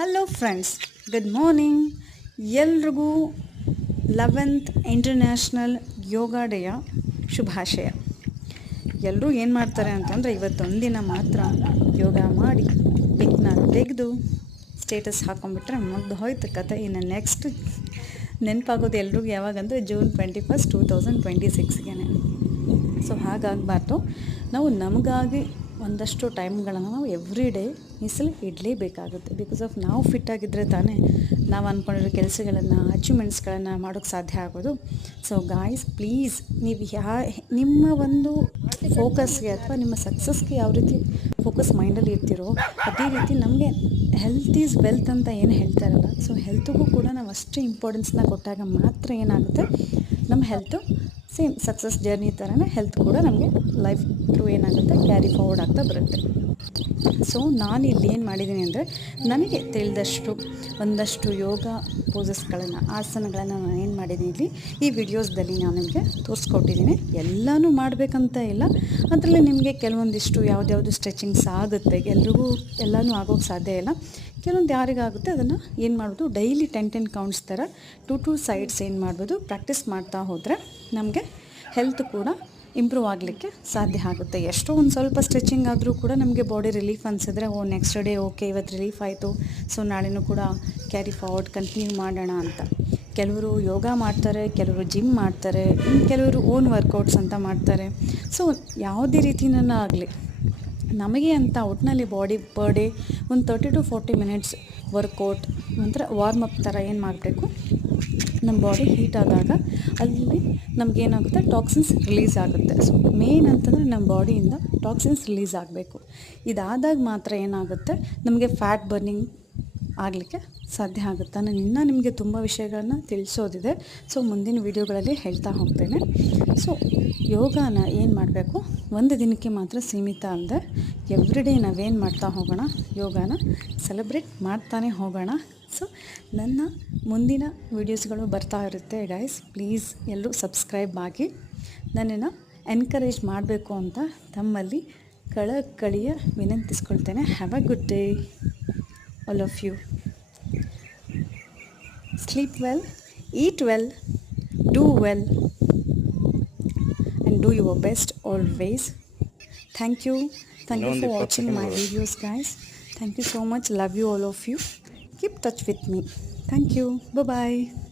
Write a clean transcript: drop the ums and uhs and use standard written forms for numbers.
Hello friends, good morning. ಎಲ್ರಿಗೂ 11th international ಯೋಗ ಡೇಯ ಶುಭಾಶಯ. ಎಲ್ಲರೂ ಏನು ಮಾಡ್ತಾರೆ ಅಂತಂದರೆ ಇವತ್ತೊಂದಿನ ಮಾತ್ರ ಯೋಗ ಮಾಡಿ ಪಿಕ್ನ ತೆಗೆದು ಸ್ಟೇಟಸ್ ಹಾಕೊಂಡ್ಬಿಟ್ರೆ ಮುಗ್ದು ಹೋಯ್ತು ಕತೆ. ಇನ್ನು ನೆಕ್ಸ್ಟ್ ನೆನಪಾಗೋದು ಎಲ್ರಿಗೂ ಯಾವಾಗಂದರೆ June 21, 2026ಗೆ. ಸೊ ಹಾಗಾಗಬಾರ್ದು. ನಾವು ನಮಗಾಗಿ ಒಂದಷ್ಟು ಟೈಮ್ಗಳನ್ನು ನಾವು ಎವ್ರಿ ಡೇ ಮೀಸಲು ಇಡಲೇಬೇಕಾಗುತ್ತೆ. ಬಿಕಾಸ್ ಆಫ್ ನಾವು ಫಿಟ್ಟಾಗಿದ್ದರೆ ತಾನೇ ನಾವು ಅಂದ್ಕೊಂಡಿರೋ ಕೆಲಸಗಳನ್ನು ಅಚೀವ್ಮೆಂಟ್ಸ್ಗಳನ್ನು ಮಾಡೋಕ್ಕೆ ಸಾಧ್ಯ ಆಗೋದು. ಸೊ ಗಾಯ್ಸ್, ಪ್ಲೀಸ್ ನೀವು ನಿಮ್ಮ ಒಂದು ಫೋಕಸ್ಗೆ ಅಥವಾ ನಿಮ್ಮ ಸಕ್ಸಸ್ಗೆ ಯಾವ ರೀತಿ ಫೋಕಸ್ ಮೈಂಡಲ್ಲಿ ಇರ್ತಿರೋ ಅದೇ ರೀತಿ ನಮಗೆ ಹೆಲ್ತ್ ಈಸ್ ವೆಲ್ತ್ ಅಂತ ಏನು ಹೇಳ್ತಾರಲ್ಲ, ಸೊ ಹೆಲ್ತ್ಗೂ ಕೂಡ ನಾವು ಅಷ್ಟೇ ಇಂಪಾರ್ಟೆನ್ಸ್ನ ಕೊಟ್ಟಾಗ ಮಾತ್ರ ಏನಾಗುತ್ತೆ, ನಮ್ಮ ಹೆಲ್ತು ಸೇಮ್ ಸಕ್ಸಸ್ ಜರ್ನಿ ಥರನೇ ಹೆಲ್ತ್ ಕೂಡ ನಮಗೆ ಲೈಫ್ ಥ್ರೂ ಏನಾಗುತ್ತೆ ಕ್ಯಾರಿ ಫಾರ್ವರ್ಡ್ ಆಗ್ತಾ ಬರುತ್ತೆ. ಸೊ ನಾನು ಇಲ್ಲಿ ಏನು ಮಾಡಿದ್ದೀನಿ ಅಂದರೆ, ನನಗೆ ತಿಳಿದಷ್ಟು ಒಂದಷ್ಟು ಯೋಗ ಪೋಸಸ್ಗಳನ್ನು, ಆಸನಗಳನ್ನು ನಾನು ಏನು ಮಾಡಿದ್ದೀನಿ ಇಲ್ಲಿ ಈ ವಿಡಿಯೋಸ್ದಲ್ಲಿ ನಾನು ನಿಮಗೆ ತೋರಿಸ್ಕೊಟ್ಟಿದ್ದೀನಿ. ಎಲ್ಲನೂ ಮಾಡಬೇಕಂತ ಇಲ್ಲ, ಅದರಲ್ಲಿ ನಿಮಗೆ ಕೆಲವೊಂದಿಷ್ಟು ಯಾವುದ್ಯಾವುದು ಸ್ಟ್ರೆಚಿಂಗ್ಸ್ ಆಗುತ್ತೆ. ಎಲ್ರಿಗೂ ಎಲ್ಲನೂ ಆಗೋಕ್ಕೆ ಸಾಧ್ಯ ಇಲ್ಲ. ಕೆಲವೊಂದು ಯಾರಿಗಾಗುತ್ತೆ ಅದನ್ನು ಏನು ಮಾಡ್ಬೋದು, ಡೈಲಿ 10 ಕೌಂಟ್ಸ್ ಥರ 2 ಸೈಡ್ಸ್ ಏನು ಮಾಡ್ಬೋದು ಪ್ರಾಕ್ಟೀಸ್ ಮಾಡ್ತಾ ಹೋದರೆ ನಮಗೆ ಹೆಲ್ತ್ ಕೂಡ ಇಂಪ್ರೂವ್ ಆಗಲಿಕ್ಕೆ ಸಾಧ್ಯ ಆಗುತ್ತೆ. ಎಷ್ಟೋ ಒಂದು ಸ್ವಲ್ಪ ಸ್ಟ್ರೆಚಿಂಗ್ ಆದರೂ ಕೂಡ ನಮಗೆ ಬಾಡಿ ರಿಲೀಫ್ ಅನಿಸಿದ್ರೆ ನೆಕ್ಸ್ಟ್ ಡೇ ಓಕೆ ಇವತ್ತು ರಿಲೀಫ್ ಆಯಿತು, ಸೊ ನಾಳೆನೂ ಕೂಡ ಕ್ಯಾರಿ ಫಾರ್ವರ್ಡ್ ಕಂಟಿನ್ಯೂ ಮಾಡೋಣ ಅಂತ. ಕೆಲವರು ಯೋಗ ಮಾಡ್ತಾರೆ, ಕೆಲವರು ಜಿಮ್ ಮಾಡ್ತಾರೆ, ಇನ್ನು ಕೆಲವರು ಓನ್ ವರ್ಕೌಟ್ಸ್ ಅಂತ ಮಾಡ್ತಾರೆ. ಸೊ ಯಾವುದೇ ರೀತಿಯನ್ನ ಆಗಲಿ ನಮಗೆ ಅಂತ ಒಟ್ಟಿನಲ್ಲಿ ಬಾಡಿ ಪರ್ ಡೇ ಒಂದು 30 to 40 ಮಿನಿಟ್ಸ್ ವರ್ಕೌಟ್ ಒಂಥರ ವಾರ್ಮಪ್ ಥರ ಏನು ಮಾಡಬೇಕು, ನಮ್ಮ ಬಾಡಿ ಹೀಟ್ ಆದಾಗ ಅಲ್ಲಿ ನಮಗೇನಾಗುತ್ತೆ ಟಾಕ್ಸಿನ್ಸ್ ರಿಲೀಸ್ ಆಗುತ್ತೆ. ಸೊ ಮೇನ್ ಅಂತಂದರೆ ನಮ್ಮ ಬಾಡಿಯಿಂದ ಟಾಕ್ಸಿನ್ಸ್ ರಿಲೀಸ್ ಆಗಬೇಕು. ಇದಾದಾಗ ಮಾತ್ರ ಏನಾಗುತ್ತೆ ನಮಗೆ ಫ್ಯಾಟ್ ಬರ್ನಿಂಗ್ ಆಗಲಿಕ್ಕೆ ಸಾಧ್ಯ ಆಗುತ್ತೆ. ನಾನು ಇನ್ನೂ ನಿಮಗೆ ತುಂಬ ವಿಷಯಗಳನ್ನ ತಿಳಿಸೋದಿದೆ, ಸೊ ಮುಂದಿನ ವೀಡಿಯೋಗಳಲ್ಲಿ ಹೇಳ್ತಾ ಹೋಗ್ತೇನೆ. ಸೊ ಯೋಗನ ಏನು ಮಾಡಬೇಕು, ಒಂದು ದಿನಕ್ಕೆ ಮಾತ್ರ ಸೀಮಿತ ಅಲ್ಲದೆ ಎವ್ರಿ ಡೇ ನಾವೇನು ಮಾಡ್ತಾ ಹೋಗೋಣ, ಯೋಗನ ಸೆಲೆಬ್ರೇಟ್ ಮಾಡ್ತಾನೆ ಹೋಗೋಣ. ಸೊ ನನ್ನ ಮುಂದಿನ ವೀಡಿಯೋಸ್ಗಳು ಬರ್ತಾ ಇರುತ್ತೆ ಗೈಸ್. ಪ್ಲೀಸ್ ಎಲ್ಲರೂ ಸಬ್ಸ್ಕ್ರೈಬ್ ಆಗಿ ನನ್ನನ್ನು ಎನ್ಕರೇಜ್ ಮಾಡಬೇಕು ಅಂತ ತಮ್ಮಲ್ಲಿ ಕಳಕಳಿಯ ವಿನಂತಿಸ್ಕೊಳ್ತೇನೆ. Have a good day all of you. Sleep well, eat well, do well, and do your best always. Thank you for watching my videos guys. Thank you so much. Love you all of you. Keep touch with me. Thank you. Bye bye.